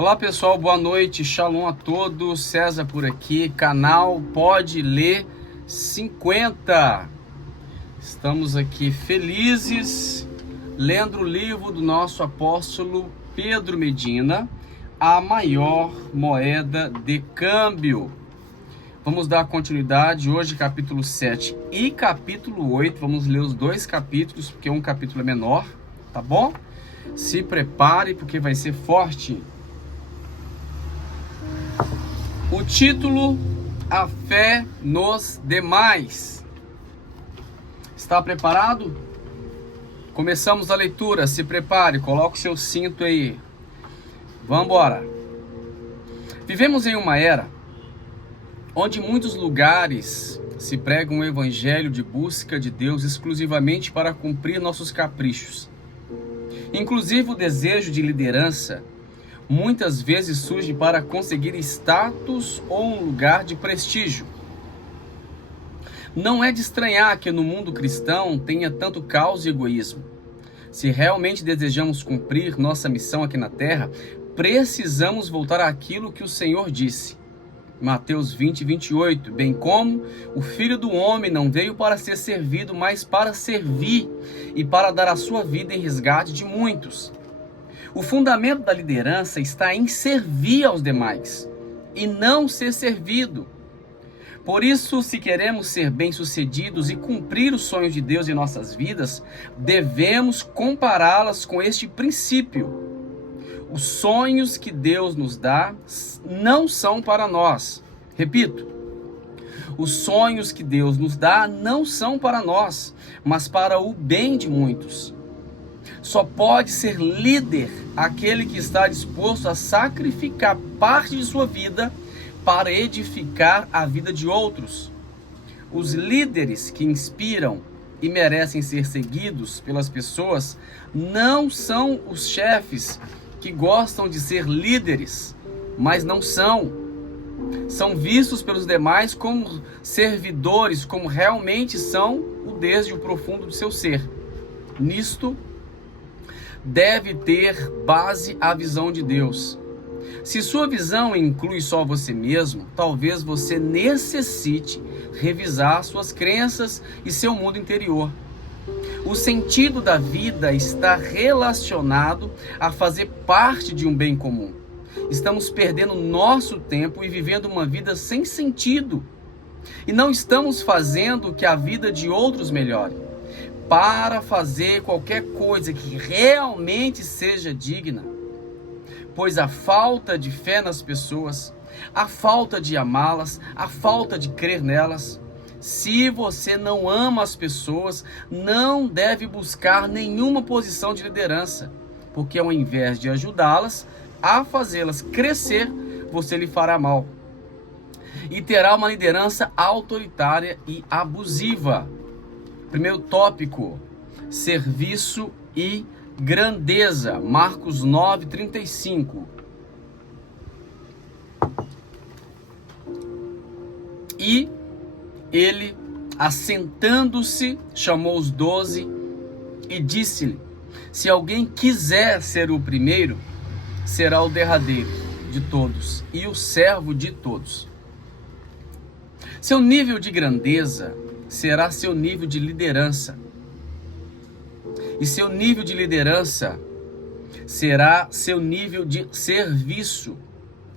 Olá pessoal, boa noite, shalom a todos, César por aqui, canal Pode Ler 50. Estamos aqui felizes, lendo o livro do nosso apóstolo Pedro Medina, A Maior Moeda de Câmbio. Vamos dar continuidade, hoje capítulo 7 e capítulo 8, vamos ler os dois capítulos, porque um capítulo é menor, tá bom? Se prepare, porque vai ser forte. O título: A Fé nos Demais. Está preparado? Começamos a leitura, se prepare, coloque o seu cinto aí. Vamos embora. Vivemos em uma era onde muitos lugares se prega um evangelho de busca de Deus exclusivamente para cumprir nossos caprichos. Inclusive o desejo de liderança muitas vezes surge para conseguir status ou um lugar de prestígio. Não é de estranhar que no mundo cristão tenha tanto caos e egoísmo. Se realmente desejamos cumprir nossa missão aqui na terra, precisamos voltar àquilo que o Senhor disse. Mateus 20, 28, bem como o Filho do Homem não veio para ser servido, mas para servir e para dar a sua vida em resgate de muitos. O fundamento da liderança está em servir aos demais e não ser servido. Por isso, se queremos ser bem-sucedidos e cumprir os sonhos de Deus em nossas vidas, devemos compará-las com este princípio. Os sonhos que Deus nos dá não são para nós. Repito, os sonhos que Deus nos dá não são para nós, mas para o bem de muitos. Só pode ser líder aquele que está disposto a sacrificar parte de sua vida para edificar a vida de outros. Os líderes que inspiram e merecem ser seguidos pelas pessoas não são os chefes que gostam de ser líderes, mas não são. São vistos pelos demais como servidores, como realmente são desde o profundo do seu ser. Nisto deve ter base a visão de Deus. Se sua visão inclui só você mesmo, talvez você necessite revisar suas crenças e seu mundo interior. O sentido da vida está relacionado a fazer parte de um bem comum. Estamos perdendo nosso tempo e vivendo uma vida sem sentido. E não estamos fazendo que a vida de outros melhore. Para fazer qualquer coisa que realmente seja digna. Pois a falta de fé nas pessoas, a falta de amá-las, a falta de crer nelas. Se você não ama as pessoas, não deve buscar nenhuma posição de liderança, porque ao invés de ajudá-las a fazê-las crescer, você lhe fará mal. E terá uma liderança autoritária e abusiva. Primeiro tópico, serviço e grandeza. Marcos 9, 35. E ele, assentando-se, chamou os 12 e disse-lhe: se alguém quiser ser o primeiro, será o derradeiro de todos e o servo de todos. Seu nível de grandeza será seu nível de liderança. E seu nível de liderança será seu nível de serviço.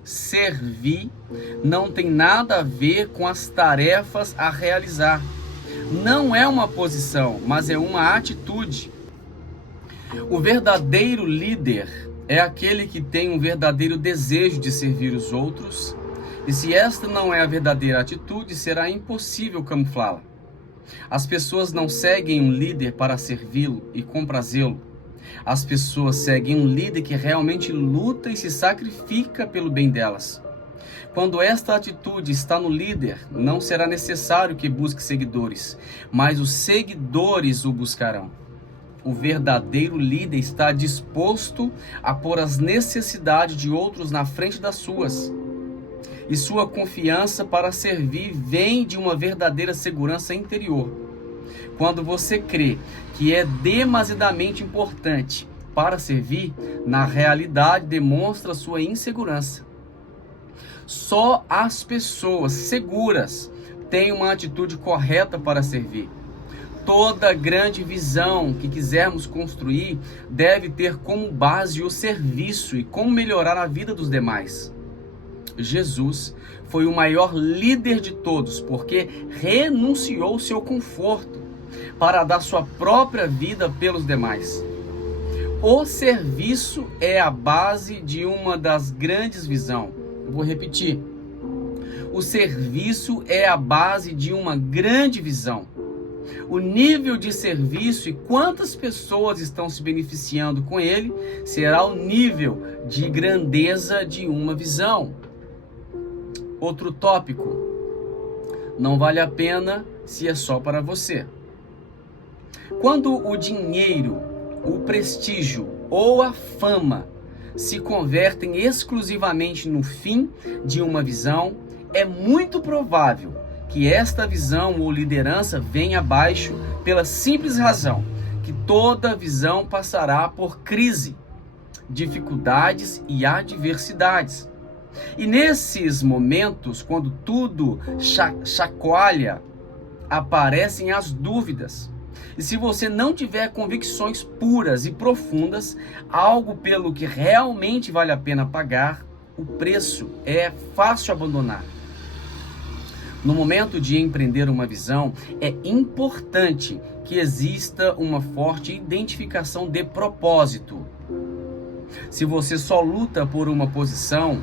Servir não tem nada a ver com as tarefas a realizar. Não é uma posição, mas é uma atitude. O verdadeiro líder é aquele que tem um verdadeiro desejo de servir os outros. E se esta não é a verdadeira atitude, será impossível camuflá-la. As pessoas não seguem um líder para servi-lo e comprazê-lo. As pessoas seguem um líder que realmente luta e se sacrifica pelo bem delas. Quando esta atitude está no líder, não será necessário que busque seguidores, mas os seguidores o buscarão. O verdadeiro líder está disposto a pôr as necessidades de outros na frente das suas. E sua confiança para servir vem de uma verdadeira segurança interior. Quando você crê que é demasiadamente importante para servir, na realidade demonstra sua insegurança. Só as pessoas seguras têm uma atitude correta para servir. Toda grande visão que quisermos construir deve ter como base o serviço e como melhorar a vida dos demais. Jesus foi o maior líder de todos porque renunciou ao seu conforto para dar sua própria vida pelos demais. O serviço é a base de uma das grandes visões. Eu vou repetir. O serviço é a base de uma grande visão. O nível de serviço e quantas pessoas estão se beneficiando com ele será o nível de grandeza de uma visão. Outro tópico: não vale a pena se é só para você. Quando o dinheiro, o prestígio ou a fama se convertem exclusivamente no fim de uma visão, é muito provável que esta visão ou liderança venha abaixo pela simples razão que toda visão passará por crise, dificuldades e adversidades. E nesses momentos, quando tudo chacoalha, aparecem as dúvidas. E se você não tiver convicções puras e profundas, algo pelo que realmente vale a pena pagar, o preço é fácil abandonar. No momento de empreender uma visão, é importante que exista uma forte identificação de propósito. Se você só luta por uma posição,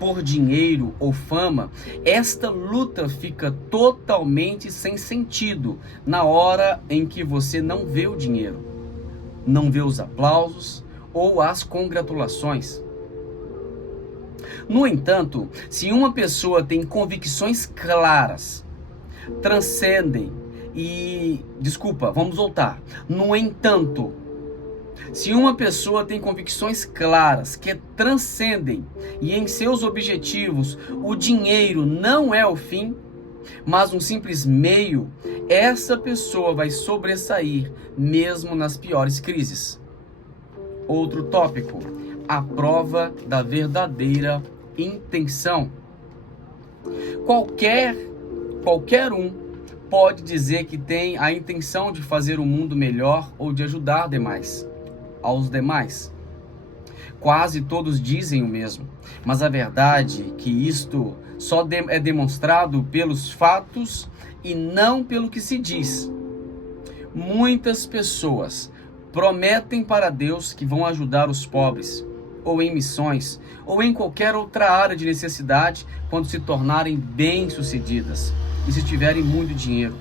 por dinheiro ou fama, esta luta fica totalmente sem sentido na hora em que você não vê o dinheiro, não vê os aplausos ou as congratulações. No entanto, se uma pessoa tem convicções claras, transcendem e... vamos voltar. No entanto, se uma pessoa tem convicções claras que transcendem e em seus objetivos o dinheiro não é o fim, mas um simples meio, essa pessoa vai sobressair mesmo nas piores crises. Outro tópico: a prova da verdadeira intenção. Qualquer um pode dizer que tem a intenção de fazer o mundo melhor ou de ajudar aos demais. Quase todos dizem o mesmo, mas a verdade é que isto só é demonstrado pelos fatos e não pelo que se diz. Muitas pessoas prometem para Deus que vão ajudar os pobres, ou em missões, ou em qualquer outra área de necessidade quando se tornarem bem-sucedidas e se tiverem muito dinheiro.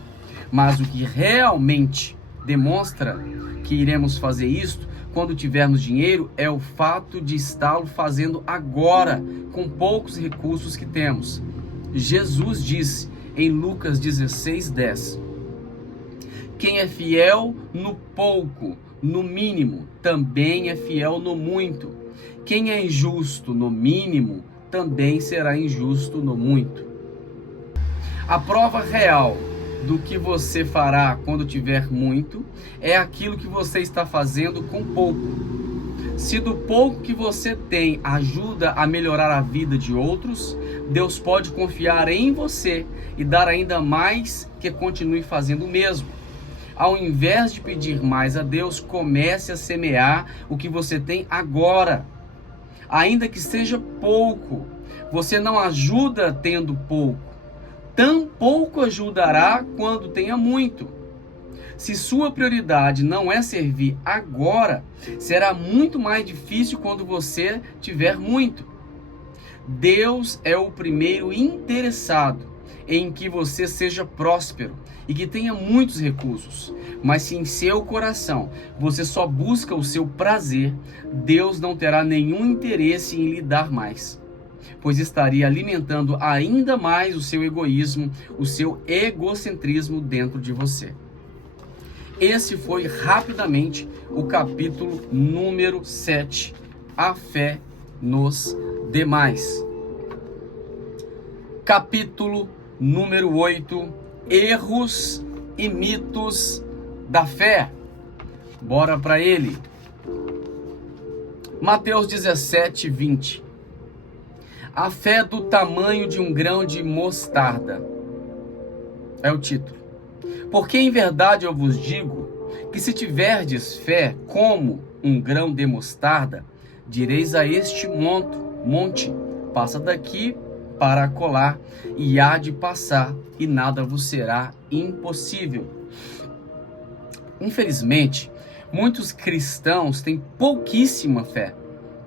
Mas o que realmente demonstra que iremos fazer isto quando tivermos dinheiro é o fato de está-lo fazendo agora com poucos recursos que temos. Jesus disse em Lucas 16:10: quem é fiel no pouco, no mínimo, também é fiel no muito. Quem é injusto no mínimo, também será injusto no muito. A prova real do que você fará quando tiver muito é aquilo que você está fazendo com pouco. Se do pouco que você tem ajuda a melhorar a vida de outros, Deus pode confiar em você e dar ainda mais que continue fazendo o mesmo. Ao invés de pedir mais a Deus, comece a semear o que você tem agora. Ainda que seja pouco, você não ajuda tendo pouco. Tampouco ajudará quando tenha muito. Se sua prioridade não é servir agora, será muito mais difícil quando você tiver muito. Deus é o primeiro interessado em que você seja próspero e que tenha muitos recursos. Mas se em seu coração você só busca o seu prazer, Deus não terá nenhum interesse em lhe dar mais, pois estaria alimentando ainda mais o seu egoísmo, o seu egocentrismo dentro de você. Esse foi rapidamente o capítulo número 7, a fé nos demais. Capítulo número 8, erros e mitos da fé. Bora para ele. Mateus 17, 20. A fé do tamanho de um grão de mostarda. É o título. Porque em verdade eu vos digo que se tiverdes fé como um grão de mostarda, direis a este monte, passa daqui para acolá, e há de passar, e nada vos será impossível. Infelizmente, muitos cristãos têm pouquíssima fé.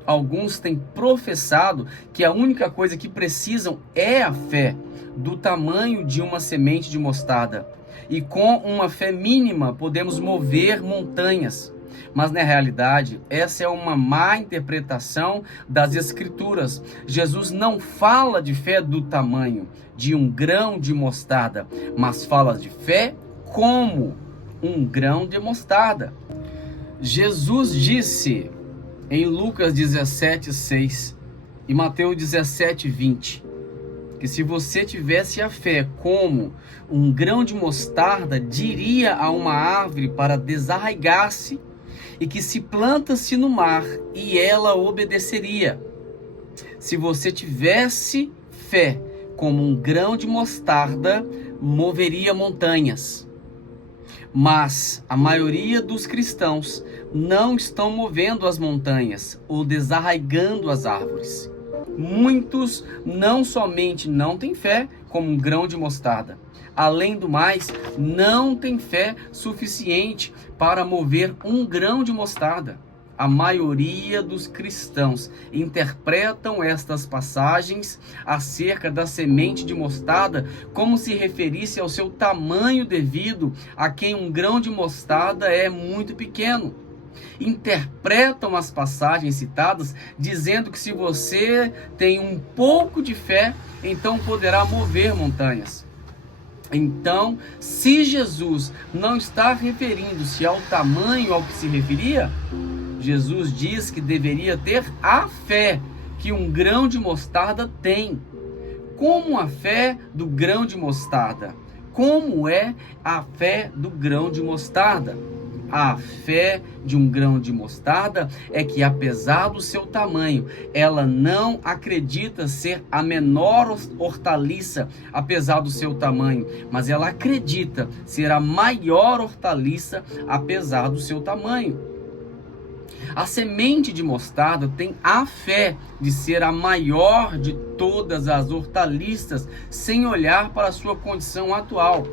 Alguns têm professado que a única coisa que precisam é a fé, do tamanho de uma semente de mostarda. E com uma fé mínima podemos mover montanhas. Mas na realidade, essa é uma má interpretação das Escrituras. Jesus não fala de fé do tamanho de um grão de mostarda, mas fala de fé como um grão de mostarda. Jesus disse em Lucas 17, 6 e Mateus 17, 20, que se você tivesse a fé como um grão de mostarda, diria a uma árvore para desarraigar-se, e que se planta-se no mar, e ela obedeceria. Se você tivesse fé como um grão de mostarda, moveria montanhas. Mas a maioria dos cristãos não estão movendo as montanhas ou desarraigando as árvores. Muitos não somente não têm fé como um grão de mostarda, além do mais, não têm fé suficiente para mover um grão de mostarda. A maioria dos cristãos interpretam estas passagens acerca da semente de mostarda como se referisse ao seu tamanho devido a quem um grão de mostarda é muito pequeno. Interpretam as passagens citadas dizendo que se você tem um pouco de fé, então poderá mover montanhas. Então, se Jesus não está referindo-se ao tamanho ao que se referia, Jesus diz que deveria ter a fé que um grão de mostarda tem. Como a fé do grão de mostarda? Como é a fé do grão de mostarda? A fé de um grão de mostarda é que, apesar do seu tamanho, ela não acredita ser a menor hortaliça, apesar do seu tamanho, mas ela acredita ser a maior hortaliça, apesar do seu tamanho. A semente de mostarda tem a fé de ser a maior de todas as hortaliças, sem olhar para a sua condição atual.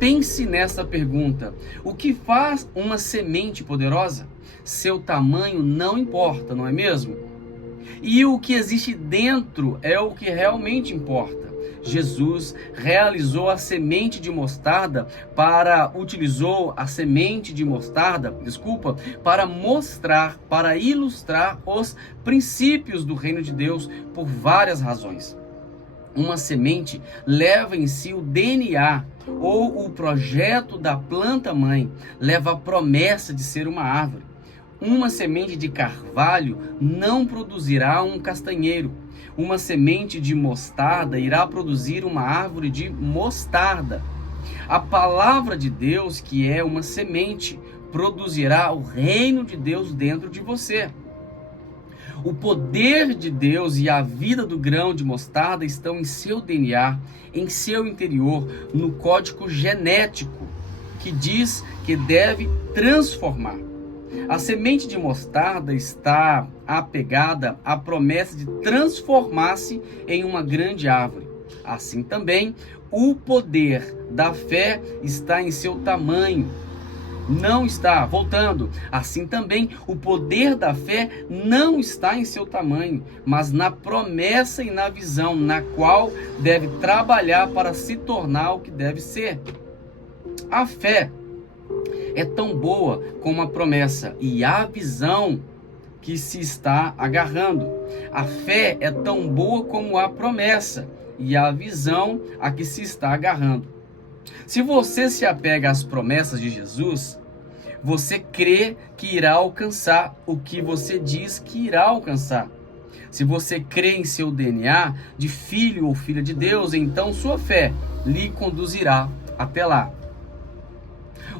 Pense nessa pergunta: o que faz uma semente poderosa? Seu tamanho não importa, não é mesmo? E o que existe dentro é o que realmente importa. Jesus utilizou a semente de mostarda para mostrar, para ilustrar os princípios do reino de Deus por várias razões. Uma semente leva em si o DNA ou o projeto da planta-mãe, leva a promessa de ser uma árvore. Uma semente de carvalho não produzirá um castanheiro. Uma semente de mostarda irá produzir uma árvore de mostarda. A palavra de Deus, que é uma semente, produzirá o reino de Deus dentro de você. O poder de Deus e a vida do grão de mostarda estão em seu DNA, em seu interior, no código genético, que diz que deve transformar. A semente de mostarda está apegada à promessa de transformar-se em uma grande árvore. Assim também, o poder da fé está em seu tamanho. Não está, voltando, assim também o poder da fé não está em seu tamanho, mas na promessa e na visão, na qual deve trabalhar para se tornar o que deve ser. A fé é tão boa como a promessa e a visão que se está agarrando. A fé é tão boa como a promessa e a visão a que se está agarrando. Se você se apega às promessas de Jesus, você crê que irá alcançar o que você diz que irá alcançar. Se você crê em seu DNA de filho ou filha de Deus, então sua fé lhe conduzirá até lá.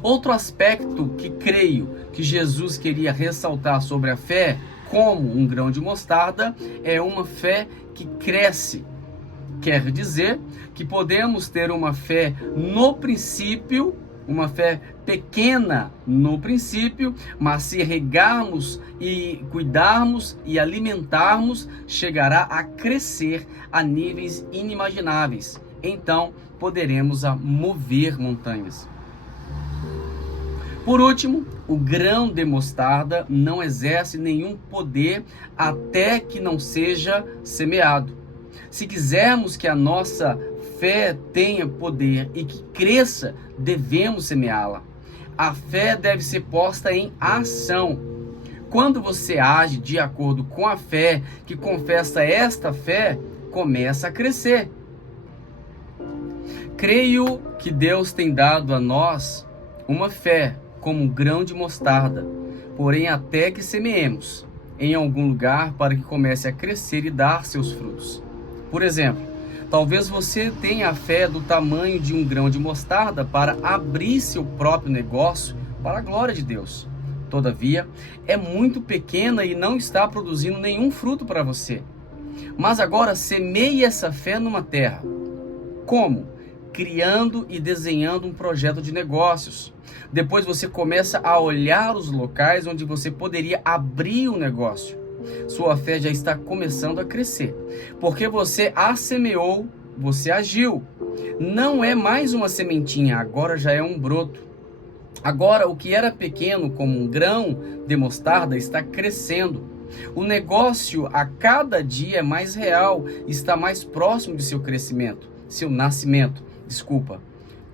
Outro aspecto que creio que Jesus queria ressaltar sobre a fé como um grão de mostarda, é uma fé que cresce. Quer dizer que podemos ter uma fé no princípio, uma fé pequena no princípio, mas se regarmos e cuidarmos e alimentarmos, chegará a crescer a níveis inimagináveis. Então, poderemos mover montanhas. Por último, o grão de mostarda não exerce nenhum poder até que não seja semeado. Se quisermos que a nossa fé tenha poder e que cresça, devemos semeá-la. A fé deve ser posta em ação. Quando você age de acordo com a fé que confessa esta fé, começa a crescer. Creio que Deus tem dado a nós uma fé como um grão de mostarda, porém até que semeemos em algum lugar para que comece a crescer e dar seus frutos. Por exemplo, talvez você tenha a fé do tamanho de um grão de mostarda para abrir seu próprio negócio para a glória de Deus. Todavia, é muito pequena e não está produzindo nenhum fruto para você. Mas agora semeie essa fé numa terra. Como? Criando e desenhando um projeto de negócios. Depois você começa a olhar os locais onde você poderia abrir um negócio. Sua fé já está começando a crescer, porque você a semeou, você agiu. Não é mais uma sementinha, agora já é um broto. Agora o que era pequeno como um grão de mostarda está crescendo. O negócio a cada dia é mais real, está mais próximo de seu crescimento, seu nascimento,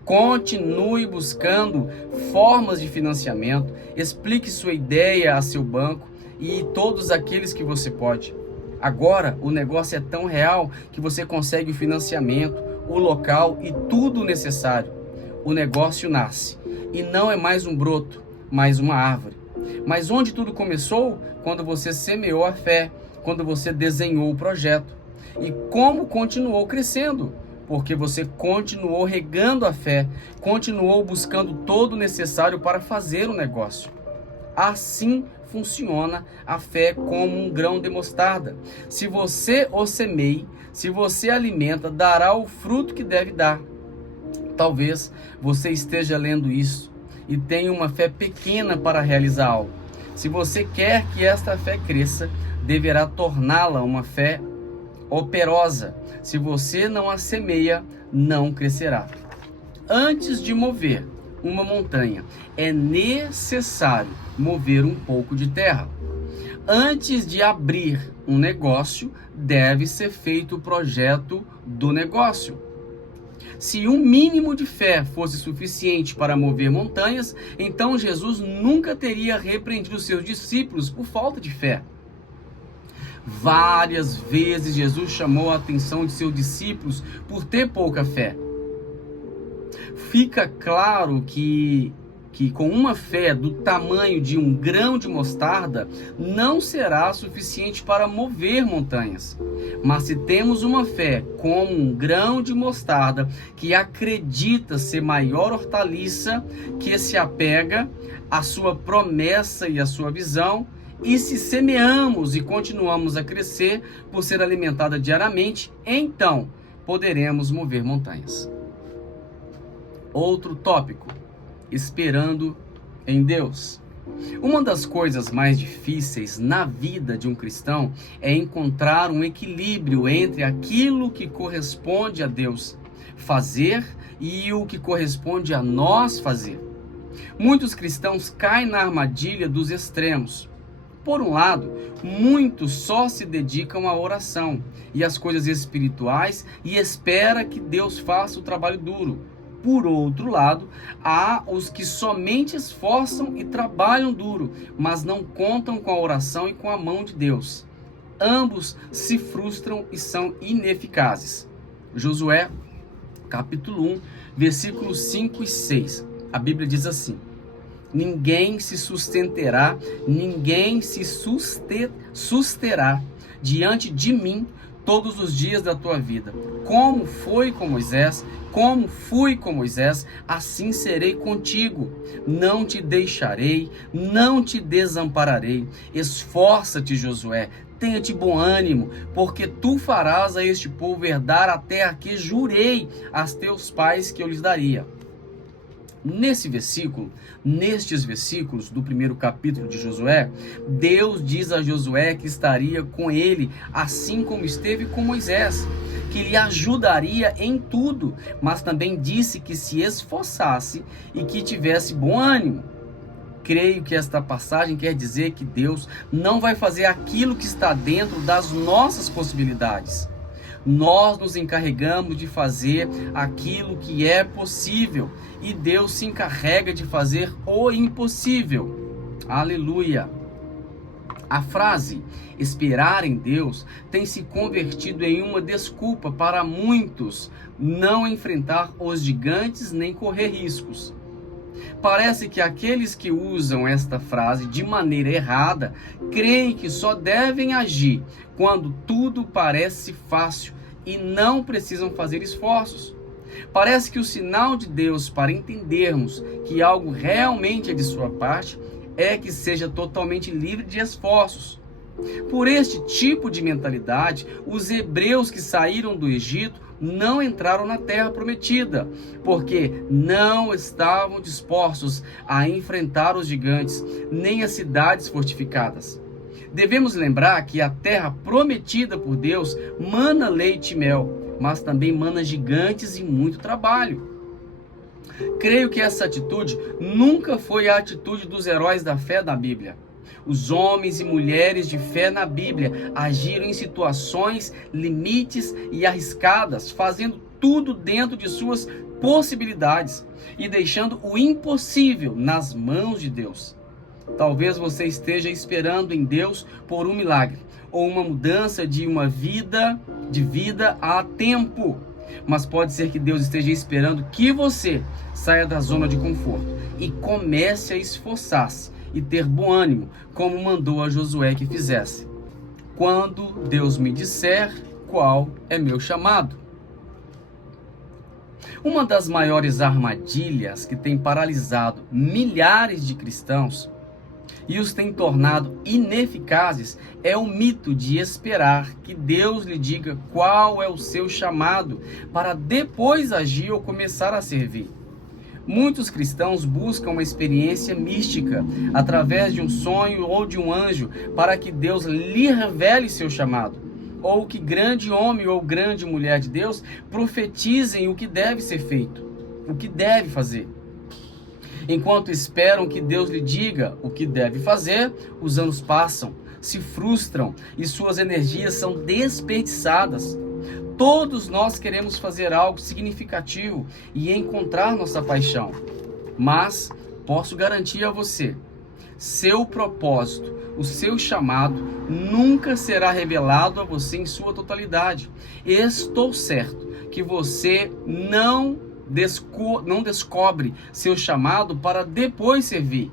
Continue buscando formas de financiamento, explique sua ideia a seu banco e todos aqueles que você pode. Agora o negócio é tão real que você consegue o financiamento, o local e tudo o necessário. O negócio nasce e não é mais um broto, mas uma árvore. Mas onde tudo começou? Quando você semeou a fé, quando você desenhou o projeto. E como continuou crescendo? Porque você continuou regando a fé, continuou buscando todo o necessário para fazer o negócio. Assim funciona a fé como um grão de mostarda. Se você o semeia, se você alimenta, dará o fruto que deve dar. Talvez você esteja lendo isso e tenha uma fé pequena para realizar algo. Se você quer que esta fé cresça, deverá torná-la uma fé operosa. Se você não a semeia, não crescerá. Antes de mover uma montanha, é necessário mover um pouco de terra. Antes de abrir um negócio, deve ser feito o projeto do negócio. Se um mínimo de fé fosse suficiente para mover montanhas, então Jesus nunca teria repreendido seus discípulos por falta de fé. Várias vezes Jesus chamou a atenção de seus discípulos por ter pouca fé. Fica claro que com uma fé do tamanho de um grão de mostarda não será suficiente para mover montanhas. Mas se temos uma fé como um grão de mostarda que acredita ser maior hortaliça, que se apega à sua promessa e à sua visão, e se semeamos e continuamos a crescer por ser alimentada diariamente, então poderemos mover montanhas. Outro tópico: esperando em Deus. Uma das coisas mais difíceis na vida de um cristão é encontrar um equilíbrio entre aquilo que corresponde a Deus fazer e o que corresponde a nós fazer. Muitos cristãos caem na armadilha dos extremos. Por um lado, muitos só se dedicam à oração e às coisas espirituais e espera que Deus faça o trabalho duro. Por outro lado, há os que somente esforçam e trabalham duro, mas não contam com a oração e com a mão de Deus. Ambos se frustram e são ineficazes. Josué, capítulo 1, versículos 5 e 6. A Bíblia diz assim: ninguém se susterá diante de mim todos os dias da tua vida. Como foi com Moisés, como fui com Moisés, assim serei contigo. Não te deixarei, não te desampararei. Esforça-te, Josué, tenha de bom ânimo, porque tu farás a este povo herdar a terra que jurei a teus pais que eu lhes daria. Nestes versículos do primeiro capítulo de Josué, Deus diz a Josué que estaria com ele, assim como esteve com Moisés, que lhe ajudaria em tudo, mas também disse que se esforçasse e que tivesse bom ânimo. Creio que esta passagem quer dizer que Deus não vai fazer aquilo que está dentro das nossas possibilidades. Nós nos encarregamos de fazer aquilo que é possível e Deus se encarrega de fazer o impossível. Aleluia! A frase esperar em Deus tem se convertido em uma desculpa para muitos não enfrentar os gigantes nem correr riscos. Parece que aqueles que usam esta frase de maneira errada creem que só devem agir quando tudo parece fácil e não precisam fazer esforços. Parece que o sinal de Deus para entendermos que algo realmente é de sua parte é que seja totalmente livre de esforços. Por este tipo de mentalidade, os hebreus que saíram do Egito não entraram na terra prometida, porque não estavam dispostos a enfrentar os gigantes, nem as cidades fortificadas. Devemos lembrar que a terra prometida por Deus mana leite e mel, mas também mana gigantes e muito trabalho. Creio que essa atitude nunca foi a atitude dos heróis da fé da Bíblia. Os homens e mulheres de fé na Bíblia agiram em situações, limites e arriscadas, fazendo tudo dentro de suas possibilidades e deixando o impossível nas mãos de Deus. Talvez você esteja esperando em Deus por um milagre ou uma mudança de vida a tempo. Mas pode ser que Deus esteja esperando que você saia da zona de conforto e comece a esforçar-se e ter bom ânimo, como mandou a Josué que fizesse. Quando Deus me disser qual é meu chamado. Uma das maiores armadilhas que tem paralisado milhares de cristãos e os tem tornado ineficazes é o mito de esperar que Deus lhe diga qual é o seu chamado para depois agir ou começar a servir. Muitos cristãos buscam uma experiência mística através de um sonho ou de um anjo para que Deus lhe revele seu chamado, ou que grande homem ou grande mulher de Deus profetizem o que deve ser feito, o que deve fazer. Enquanto esperam que Deus lhe diga o que deve fazer, os anos passam, se frustram e suas energias são desperdiçadas. Todos nós queremos fazer algo significativo e encontrar nossa paixão. Mas posso garantir a você, seu propósito, o seu chamado, nunca será revelado a você em sua totalidade. Estou certo que você não descobre seu chamado para depois servir,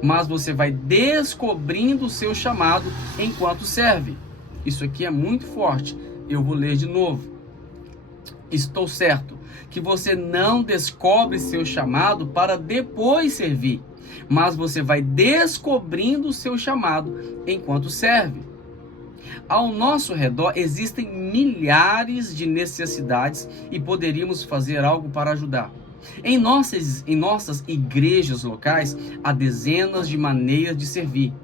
mas você vai descobrindo o seu chamado enquanto serve. Isso aqui é muito forte. Eu vou ler de novo. Estou certo que você não descobre seu chamado para depois servir, mas você vai descobrindo o seu chamado enquanto serve. Ao nosso redor existem milhares de necessidades e poderíamos fazer algo para ajudar. Em nossas igrejas locais, há dezenas de maneiras de servir.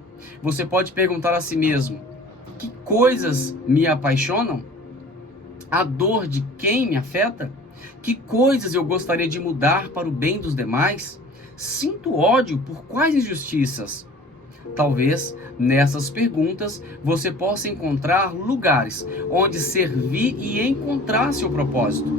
Você pode perguntar a si mesmo: que coisas me apaixonam? A dor de quem me afeta? Que coisas eu gostaria de mudar para o bem dos demais? Sinto ódio por quais injustiças? Talvez nessas perguntas você possa encontrar lugares onde servir e encontrar seu propósito.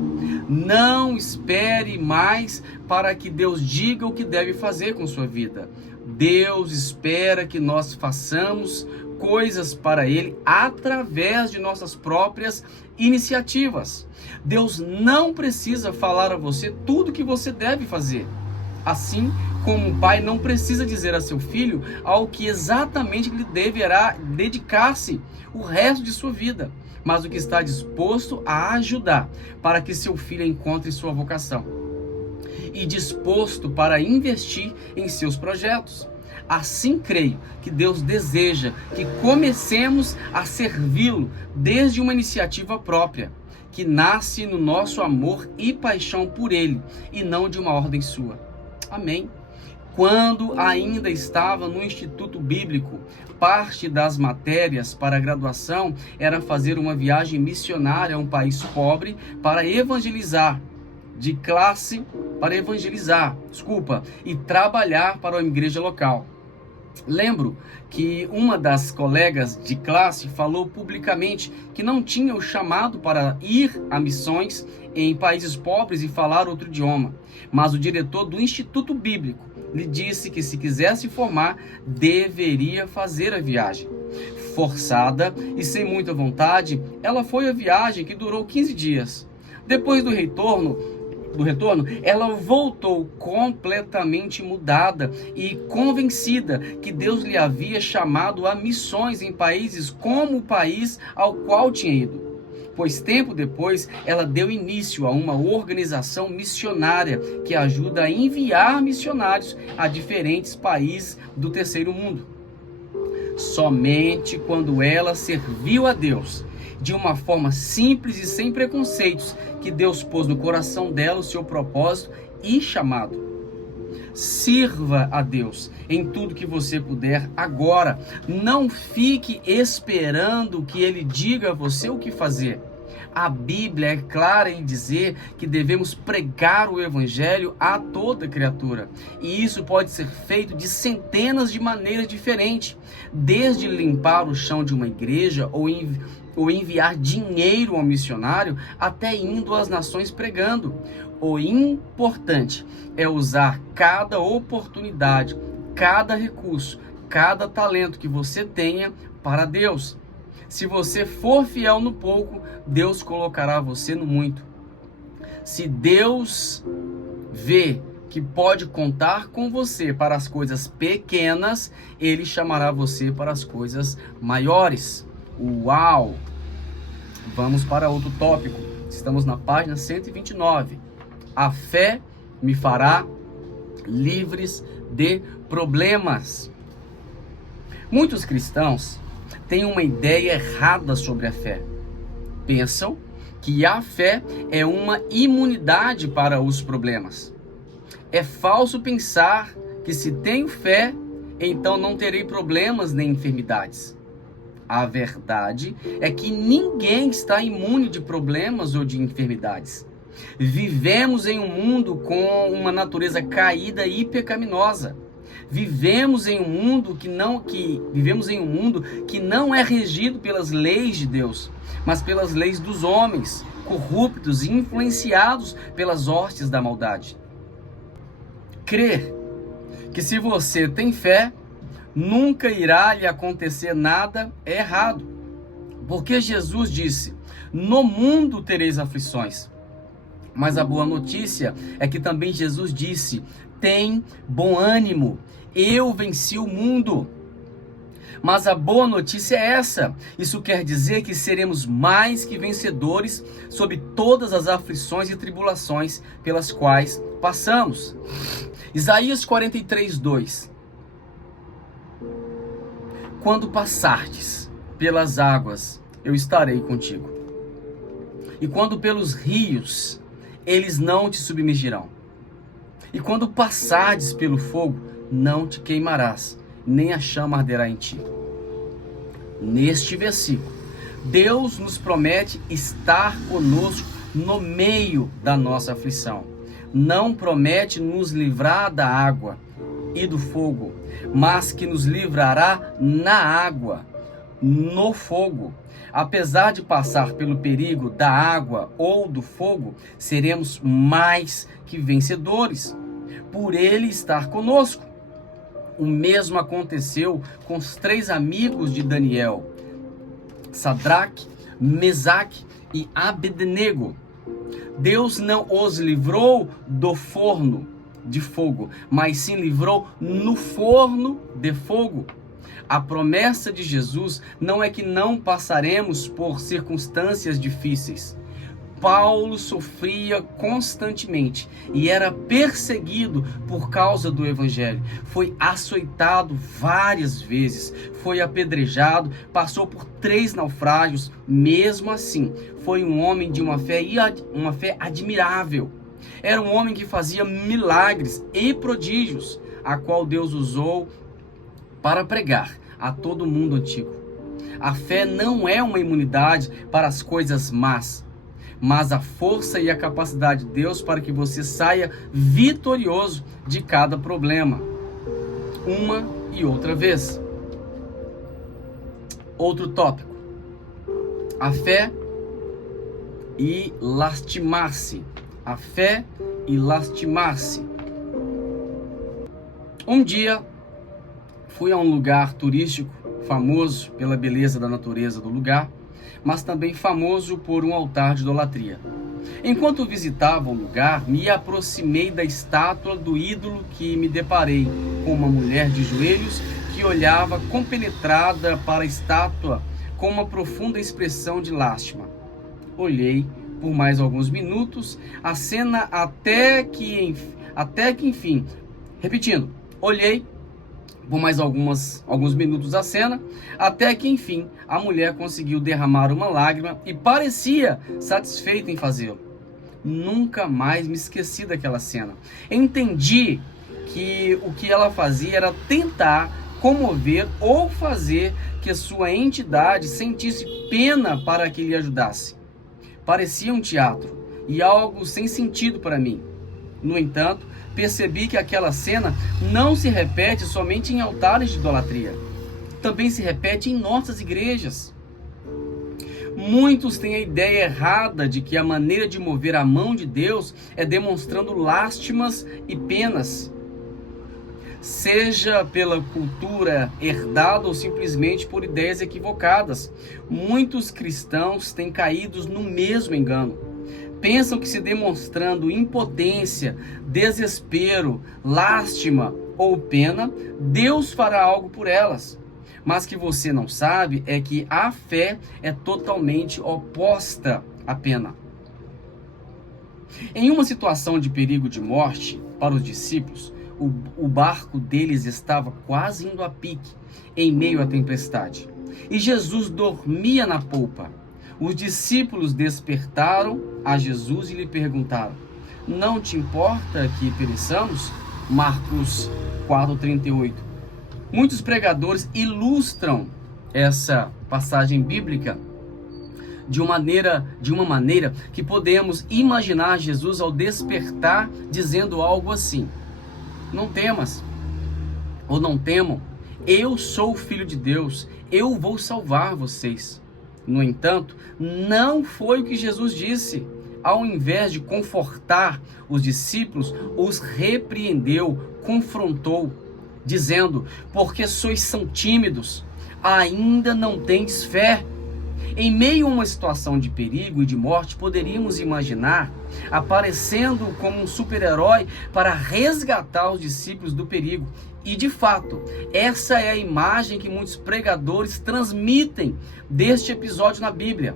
Não espere mais para que Deus diga o que deve fazer com sua vida. Deus espera que nós façamos coisas para Ele através de nossas próprias iniciativas. Deus não precisa falar a você tudo o que você deve fazer. Assim como um pai não precisa dizer a seu filho ao que exatamente ele deverá dedicar-se o resto de sua vida, mas o que está disposto a ajudar para que seu filho encontre sua vocação e disposto para investir em seus projetos. Assim creio que Deus deseja que comecemos a servi-lo desde uma iniciativa própria, que nasce no nosso amor e paixão por Ele, e não de uma ordem sua. Amém. Quando ainda estava no Instituto Bíblico, parte das matérias para a graduação era fazer uma viagem missionária a um país pobre para evangelizar, e trabalhar para a igreja local. Lembro que uma das colegas de classe falou publicamente que não tinha o chamado para ir a missões em países pobres e falar outro idioma, mas o diretor do Instituto Bíblico lhe disse que se quisesse formar, deveria fazer a viagem. Forçada e sem muita vontade, ela foi à viagem que durou 15 dias. Depois do retorno, ela voltou completamente mudada e convencida que Deus lhe havia chamado a missões em países como o país ao qual tinha ido. Pois tempo depois, ela deu início a uma organização missionária que ajuda a enviar missionários a diferentes países do terceiro mundo. Somente quando ela serviu a Deus de uma forma simples e sem preconceitos, que Deus pôs no coração dela o seu propósito e chamado. Sirva a Deus em tudo que você puder agora. Não fique esperando que Ele diga a você o que fazer. A Bíblia é clara em dizer que devemos pregar o Evangelho a toda criatura. E isso pode ser feito de centenas de maneiras diferentes. Desde limpar o chão de uma igreja ou enviar dinheiro ao missionário, até indo às nações pregando. O importante é usar cada oportunidade, cada recurso, cada talento que você tenha para Deus. Se você for fiel no pouco, Deus colocará você no muito. Se Deus vê que pode contar com você para as coisas pequenas, Ele chamará você para as coisas maiores. Uau! Vamos para outro tópico. Estamos na página 129. A fé me fará livres de problemas. Muitos cristãos têm uma ideia errada sobre a fé. Pensam que a fé é uma imunidade para os problemas. É falso pensar que se tenho fé, então não terei problemas nem enfermidades. A verdade é que ninguém está imune de problemas ou de enfermidades. Vivemos em um mundo com uma natureza caída e pecaminosa. Vivemos em um mundo que não é regido pelas leis de Deus, mas pelas leis dos homens, corruptos e influenciados pelas hostes da maldade. Crer que se você tem fé, nunca irá lhe acontecer nada é errado. Porque Jesus disse: no mundo tereis aflições. Mas a boa notícia é que também Jesus disse: tem bom ânimo, eu venci o mundo. Mas a boa notícia é essa: isso quer dizer que seremos mais que vencedores sobre todas as aflições e tribulações pelas quais passamos. Isaías 43:2. Quando passardes pelas águas, eu estarei contigo. E quando pelos rios, eles não te submergirão. E quando passardes pelo fogo, não te queimarás, nem a chama arderá em ti. Neste versículo, Deus nos promete estar conosco no meio da nossa aflição. Não promete nos livrar da água e do fogo, mas que nos livrará na água, no fogo. Apesar de passar pelo perigo da água ou do fogo, seremos mais que vencedores, por Ele estar conosco. O mesmo aconteceu com os 3 amigos de Daniel, Sadraque, Mesaque e Abednego. Deus não os livrou do forno, de fogo, mas sim livrou no forno de fogo. A promessa de Jesus não é que não passaremos por circunstâncias difíceis. Paulo sofria constantemente e era perseguido por causa do evangelho. Foi açoitado várias vezes, foi apedrejado, passou por 3 naufrágios. Mesmo assim, foi um homem de uma fé admirável. Era um homem que fazia milagres e prodígios, a qual Deus usou para pregar a todo mundo antigo. A fé não é uma imunidade para as coisas más, mas a força e a capacidade de Deus para que você saia vitorioso de cada problema, uma e outra vez. Outro tópico: a fé e lastimar-se. A fé e lastimar-se. Um dia fui a um lugar turístico famoso pela beleza da natureza do lugar, mas também famoso por um altar de idolatria. Enquanto visitava o lugar, me aproximei da estátua do ídolo e me deparei com uma mulher de joelhos que olhava compenetrada para a estátua com uma profunda expressão de lástima. Olhei por mais alguns minutos a cena até que enfim, repetindo, olhei por mais alguns minutos a cena, até que enfim a mulher conseguiu derramar uma lágrima e parecia satisfeita em fazê-lo. Nunca mais me esqueci daquela cena. Entendi que o que ela fazia era tentar comover ou fazer que a sua entidade sentisse pena para que lhe ajudasse. Parecia um teatro e algo sem sentido para mim. No entanto, percebi que aquela cena não se repete somente em altares de idolatria. Também se repete em nossas igrejas. Muitos têm a ideia errada de que a maneira de mover a mão de Deus é demonstrando lástimas e penas. Seja pela cultura herdada ou simplesmente por ideias equivocadas. Muitos cristãos têm caído no mesmo engano. Pensam que se demonstrando impotência, desespero, lástima ou pena, Deus fará algo por elas. Mas que você não sabe é que a fé é totalmente oposta à pena. Em uma situação de perigo de morte para os discípulos, o barco deles estava quase indo a pique em meio à tempestade. E Jesus dormia na polpa. Os discípulos despertaram a Jesus e lhe perguntaram: não te importa que pereçamos? Marcos 4,38. Muitos pregadores ilustram essa passagem bíblica de uma maneira que podemos imaginar Jesus ao despertar dizendo algo assim: não temas, ou não temam, eu sou o Filho de Deus, eu vou salvar vocês. No entanto, não foi o que Jesus disse. Ao invés de confortar os discípulos, os repreendeu, confrontou, dizendo: porque sois tão tímidos, ainda não tendes fé. Em meio a uma situação de perigo e de morte, poderíamos imaginar aparecendo como um super-herói para resgatar os discípulos do perigo. E de fato, essa é a imagem que muitos pregadores transmitem deste episódio na Bíblia.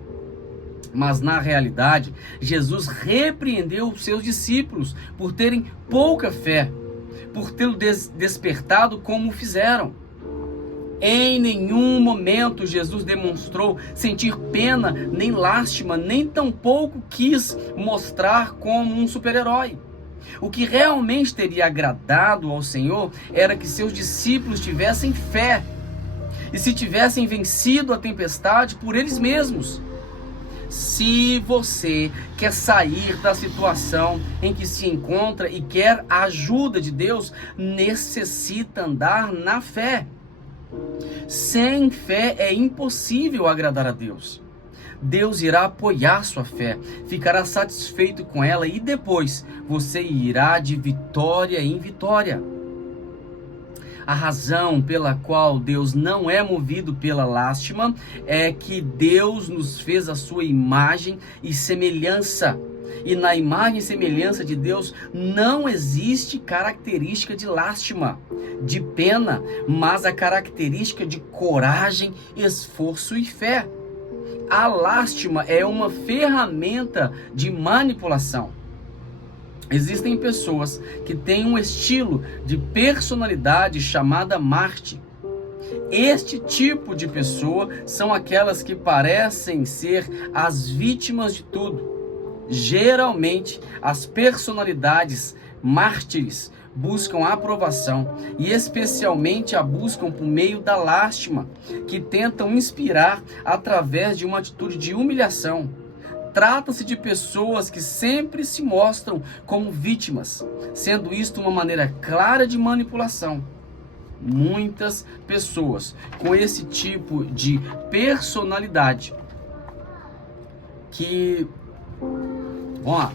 Mas na realidade, Jesus repreendeu os seus discípulos por terem pouca fé, por tê-lo despertado como fizeram. Em nenhum momento Jesus demonstrou sentir pena, nem lástima, nem tampouco quis mostrar como um super-herói. O que realmente teria agradado ao Senhor era que seus discípulos tivessem fé e se tivessem vencido a tempestade por eles mesmos. Se você quer sair da situação em que se encontra e quer a ajuda de Deus, necessita andar na fé. Sem fé é impossível agradar a Deus. Deus irá apoiar sua fé, ficará satisfeito com ela e depois você irá de vitória em vitória. A razão pela qual Deus não é movido pela lástima é que Deus nos fez a sua imagem e semelhança. E na imagem e semelhança de Deus não existe característica de lástima, de pena, mas a característica de coragem, esforço e fé. A lástima é uma ferramenta de manipulação. Existem pessoas que têm um estilo de personalidade chamada Marte. Este tipo de pessoa são aquelas que parecem ser as vítimas de tudo. Geralmente, as personalidades mártires buscam a aprovação e especialmente a buscam por meio da lástima, que tentam inspirar através de uma atitude de humilhação. Trata-se de pessoas que sempre se mostram como vítimas, sendo isto uma maneira clara de manipulação. Muitas pessoas com esse tipo de personalidade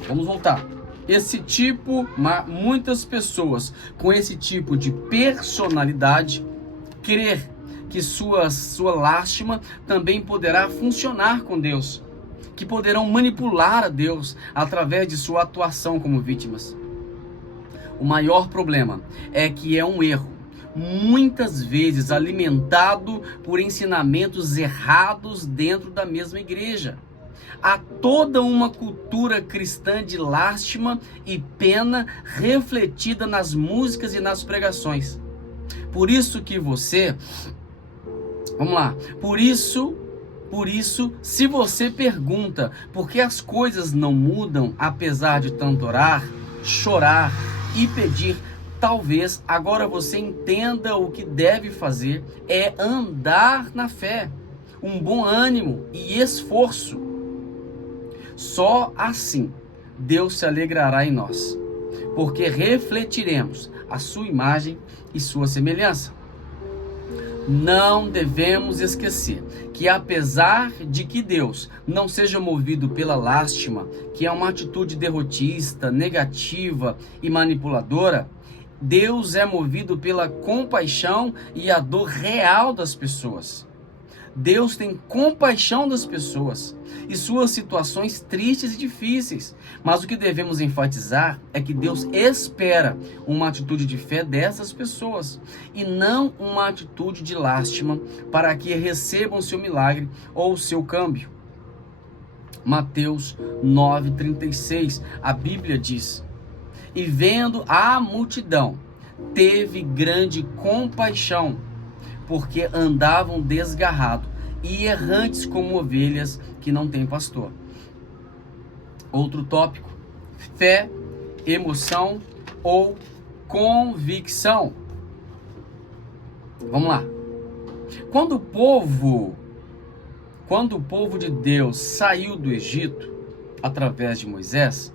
vamos voltar. Muitas pessoas com esse tipo de personalidade crer que sua lástima também poderá funcionar com Deus, que poderão manipular a Deus através de sua atuação como vítimas. O maior problema é que é um erro, muitas vezes alimentado por ensinamentos errados dentro da mesma igreja. Há toda uma cultura cristã de lástima e pena refletida nas músicas e nas pregações. Por isso, se você pergunta por que as coisas não mudam apesar de tanto orar, chorar e pedir, talvez agora você entenda o que deve fazer é andar na fé, um bom ânimo e esforço. Só assim Deus se alegrará em nós, porque refletiremos a sua imagem e sua semelhança. Não devemos esquecer que apesar de que Deus não seja movido pela lástima, que é uma atitude derrotista, negativa e manipuladora, Deus é movido pela compaixão e a dor real das pessoas. Deus tem compaixão das pessoas e suas situações tristes e difíceis. Mas o que devemos enfatizar é que Deus espera uma atitude de fé dessas pessoas e não uma atitude de lástima para que recebam seu milagre ou seu câmbio. Mateus 9,36, a Bíblia diz: "E vendo a multidão, teve grande compaixão, porque andavam desgarrados e errantes como ovelhas que não têm pastor." Outro tópico: fé, emoção ou convicção. Vamos lá. Quando o povo de Deus saiu do Egito através de Moisés,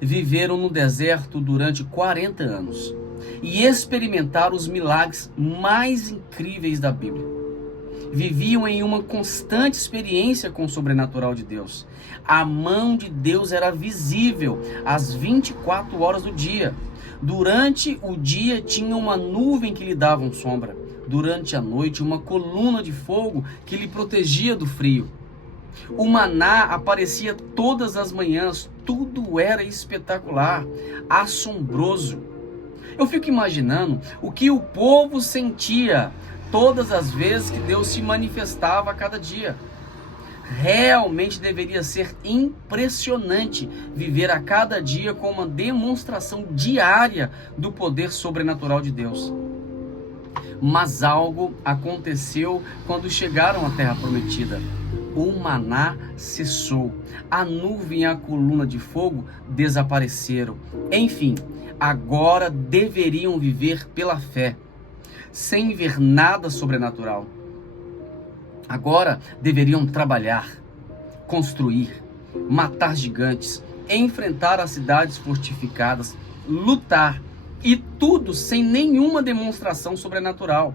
viveram no deserto durante 40 anos e experimentaram os milagres mais incríveis da Bíblia. Viviam em uma constante experiência com o sobrenatural de Deus. A mão de Deus era visível às 24 horas do dia. Durante o dia tinha uma nuvem que lhe dava sombra. Durante a noite, uma coluna de fogo que lhe protegia do frio. O maná aparecia todas as manhãs. Tudo era espetacular, assombroso. Eu fico imaginando o que o povo sentia todas as vezes que Deus se manifestava a cada dia. Realmente deveria ser impressionante viver a cada dia com uma demonstração diária do poder sobrenatural de Deus. Mas algo aconteceu quando chegaram à Terra Prometida. O maná cessou, a nuvem e a coluna de fogo desapareceram. Enfim, agora deveriam viver pela fé, sem ver nada sobrenatural. Agora deveriam trabalhar, construir, matar gigantes, enfrentar as cidades fortificadas, lutar, e tudo sem nenhuma demonstração sobrenatural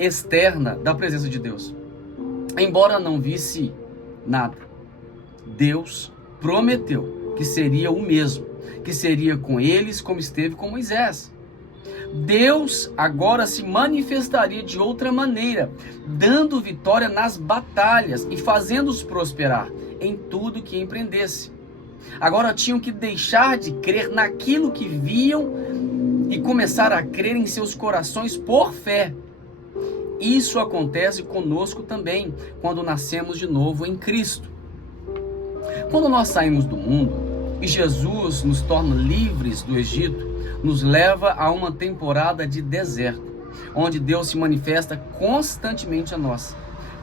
externa da presença de Deus. Embora não visse nada, Deus prometeu que seria o mesmo, que seria com eles como esteve com Moisés. Deus agora se manifestaria de outra maneira, dando vitória nas batalhas e fazendo-os prosperar em tudo que empreendesse. Agora tinham que deixar de crer naquilo que viam e começar a crer em seus corações por fé. Isso acontece conosco também, quando nascemos de novo em Cristo. Quando nós saímos do mundo e Jesus nos torna livres do Egito, nos leva a uma temporada de deserto, onde Deus se manifesta constantemente a nós.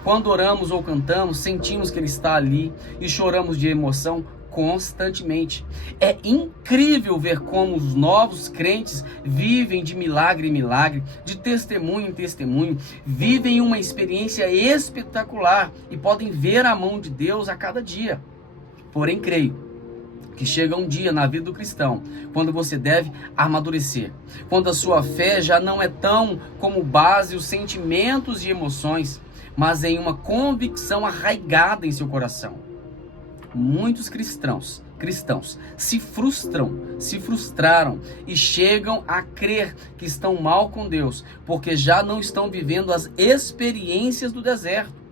Quando oramos ou cantamos, sentimos que Ele está ali e choramos de emoção constantemente. É incrível ver como os novos crentes vivem de milagre em milagre, de testemunho em testemunho, vivem uma experiência espetacular e podem ver a mão de Deus a cada dia. Porém, creio que chega um dia na vida do cristão, quando você deve amadurecer, quando a sua fé já não é tão como base os sentimentos e emoções, mas em uma convicção arraigada em seu coração. Muitos cristãos se frustraram e chegam a crer que estão mal com Deus, porque já não estão vivendo as experiências do deserto.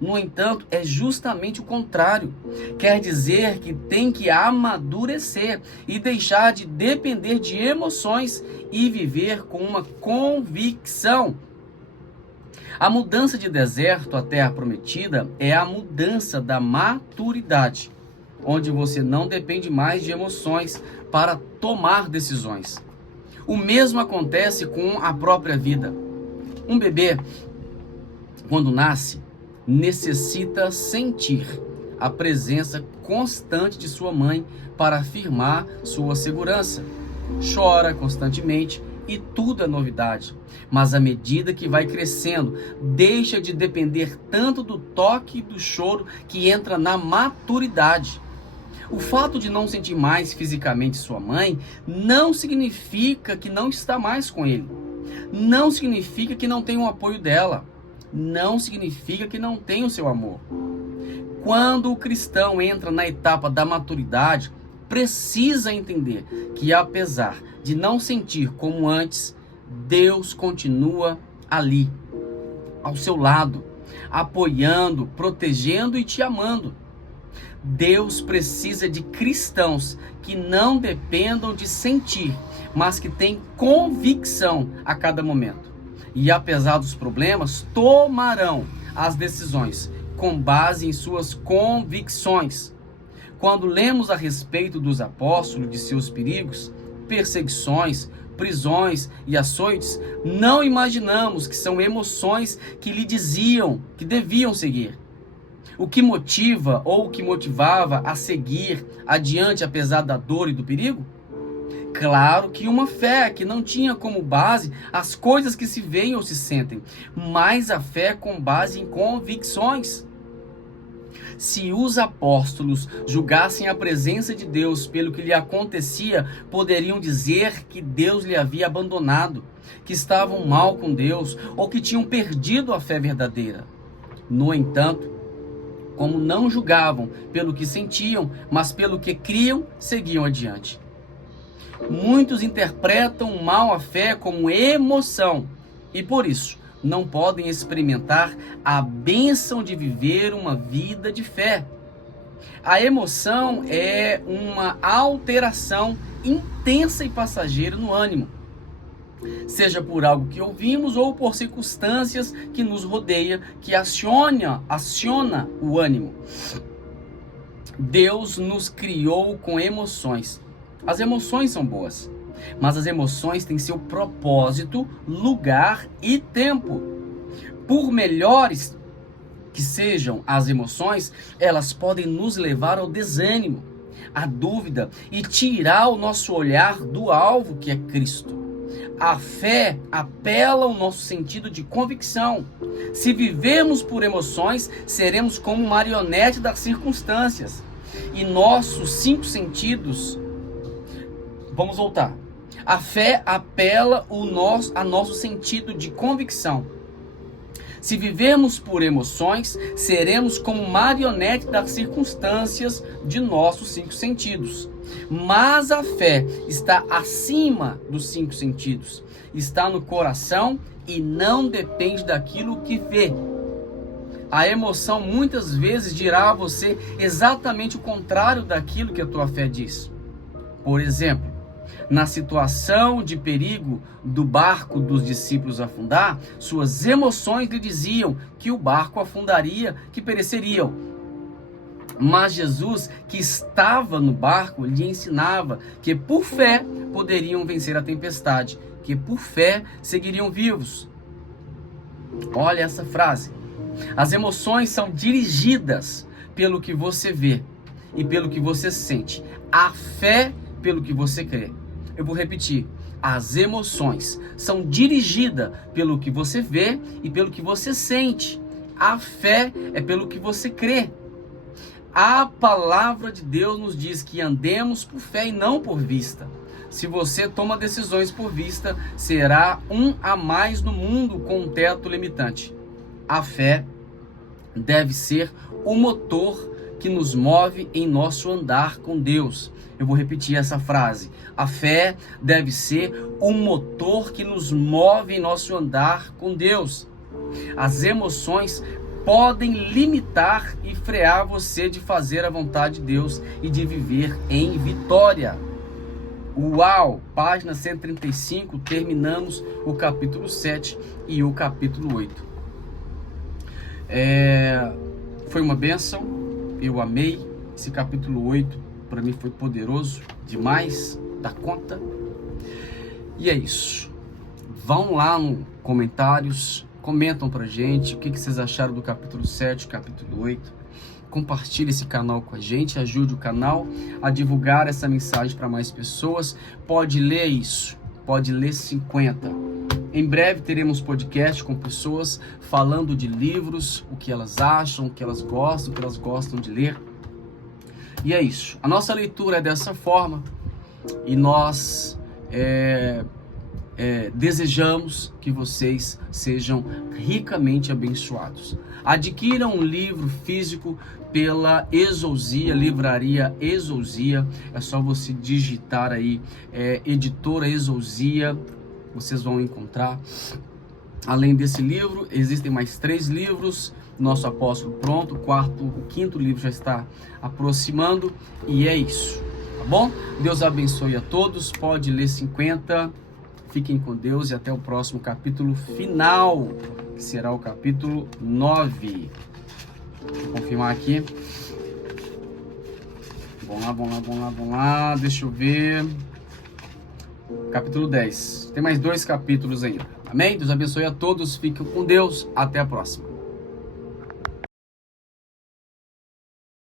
No entanto, é justamente o contrário. Quer dizer que tem que amadurecer e deixar de depender de emoções e viver com uma convicção. A mudança de deserto à terra prometida é a mudança da maturidade, onde você não depende mais de emoções para tomar decisões. O mesmo acontece com a própria vida. Um bebê, quando nasce, necessita sentir a presença constante de sua mãe para afirmar sua segurança. Chora constantemente e tudo é novidade. Mas à medida que vai crescendo, deixa de depender tanto do toque e do choro que entra na maturidade. O fato de não sentir mais fisicamente sua mãe não significa que não está mais com ele. Não significa que não tem o apoio dela. Não significa que não tem o seu amor. Quando o cristão entra na etapa da maturidade, precisa entender que apesar de não sentir como antes, Deus continua ali, ao seu lado, apoiando, protegendo e te amando. Deus precisa de cristãos que não dependam de sentir, mas que têm convicção a cada momento. E apesar dos problemas, tomarão as decisões com base em suas convicções. Quando lemos a respeito dos apóstolos, de seus perigos, perseguições, prisões e açoites, não imaginamos que são emoções que lhe diziam que deviam seguir. O que motiva ou o que motivava a seguir adiante apesar da dor e do perigo? Claro que uma fé que não tinha como base as coisas que se veem ou se sentem, mas a fé com base em convicções. Se os apóstolos julgassem a presença de Deus pelo que lhe acontecia, poderiam dizer que Deus lhe havia abandonado, que estavam mal com Deus ou que tinham perdido a fé verdadeira. No entanto, como não julgavam pelo que sentiam, mas pelo que criam, seguiam adiante. Muitos interpretam mal a fé como emoção e por isso não podem experimentar a bênção de viver uma vida de fé. A emoção é uma alteração intensa e passageira no ânimo, seja por algo que ouvimos ou por circunstâncias que nos rodeia, que aciona o ânimo. Deus nos criou com emoções. As emoções são boas, mas as emoções têm seu propósito, lugar e tempo. Por melhores que sejam as emoções, elas podem nos levar ao desânimo, à dúvida e tirar o nosso olhar do alvo que é Cristo. A fé apela ao nosso sentido de convicção. Se vivemos por emoções, seremos como marionete das circunstâncias. E nossos 5 sentidos... Vamos voltar. A fé apela a nosso sentido de convicção. Se vivermos por emoções, seremos como marionete das circunstâncias de nossos 5 sentidos. Mas a fé está acima dos 5 sentidos. Está no coração e não depende daquilo que vê. A emoção muitas vezes dirá a você exatamente o contrário daquilo que a tua fé diz. Por exemplo, na situação de perigo do barco dos discípulos afundar, suas emoções lhe diziam que o barco afundaria, que pereceriam. Mas Jesus, que estava no barco, lhe ensinava que por fé poderiam vencer a tempestade, que por fé seguiriam vivos. Olha essa frase. As emoções são dirigidas pelo que você vê e pelo que você sente. A fé pelo que você crê. Eu vou repetir. As emoções são dirigidas pelo que você vê e pelo que você sente. A fé é pelo que você crê. A palavra de Deus nos diz que andemos por fé e não por vista. Se você toma decisões por vista, será um a mais no mundo com um teto limitante. A fé deve ser o motor que nos move em nosso andar com Deus. Eu vou repetir essa frase. A fé deve ser o motor que nos move em nosso andar com Deus. As emoções podem limitar e frear você de fazer a vontade de Deus e de viver em vitória. Uau! Página 135, terminamos o capítulo 7 e o capítulo 8. Foi uma bênção, eu amei esse capítulo 8, para mim foi poderoso demais, da conta. E é isso. Vão lá nos comentários, comentam pra gente o que vocês acharam do capítulo 7, capítulo 8. Compartilhe esse canal com a gente, ajude o canal a divulgar essa mensagem para mais pessoas. Pode ler isso, pode ler 50. Em breve teremos podcast com pessoas falando de livros, o que elas acham, o que elas gostam de ler. E é isso. A nossa leitura é dessa forma e nós desejamos que vocês sejam ricamente abençoados. Adquiram um livro físico pela Exousia, livraria Exousia. É só você digitar aí, editora Exousia, vocês vão encontrar. Além desse livro, existem mais 3 livros. Nosso Apóstolo Pronto, o quinto livro já está aproximando. E é isso, tá bom? Deus abençoe a todos. Pode ler 50. Fiquem com Deus e até o próximo capítulo final, que será o capítulo 9. Deixa eu confirmar aqui. Vamos lá. Deixa eu ver. Capítulo 10. Tem mais 2 capítulos ainda. Amém? Deus abençoe a todos. Fiquem com Deus. Até a próxima.